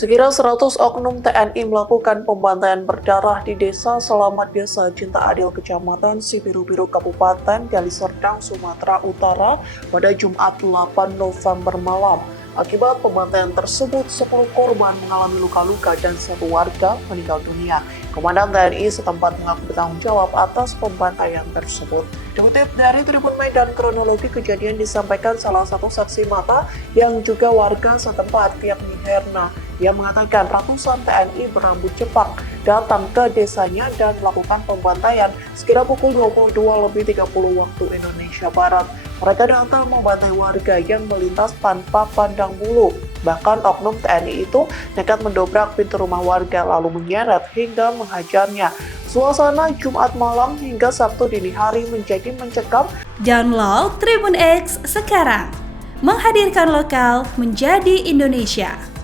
Sekira 100 oknum TNI melakukan pembantaian berdarah di Desa Selamat Desa Cinta Adil Kecamatan Sibiru-Biru Kabupaten Deli Serdang, Sumatera Utara pada Jumat 8 November malam. Akibat pembantaian tersebut, 10 korban mengalami luka-luka dan 1 warga meninggal dunia. Komandan TNI setempat mengaku bertanggung jawab atas pembantaian tersebut. Dikutip dari Tribun Medan, kronologi kejadian disampaikan salah satu saksi mata yang juga warga setempat, yakni Herna. Ia mengatakan ratusan TNI berambut Jepang datang ke desanya dan melakukan pembantaian sekira pukul 22.30 waktu Indonesia Barat. Mereka datang membantai warga yang melintas tanpa pandang bulu. Bahkan oknum TNI itu nekat mendobrak pintu rumah warga lalu menyeret hingga menghajarnya. Suasana Jumat malam hingga Sabtu dini hari menjadi mencekam. Download Tribun X sekarang, menghadirkan lokal menjadi Indonesia.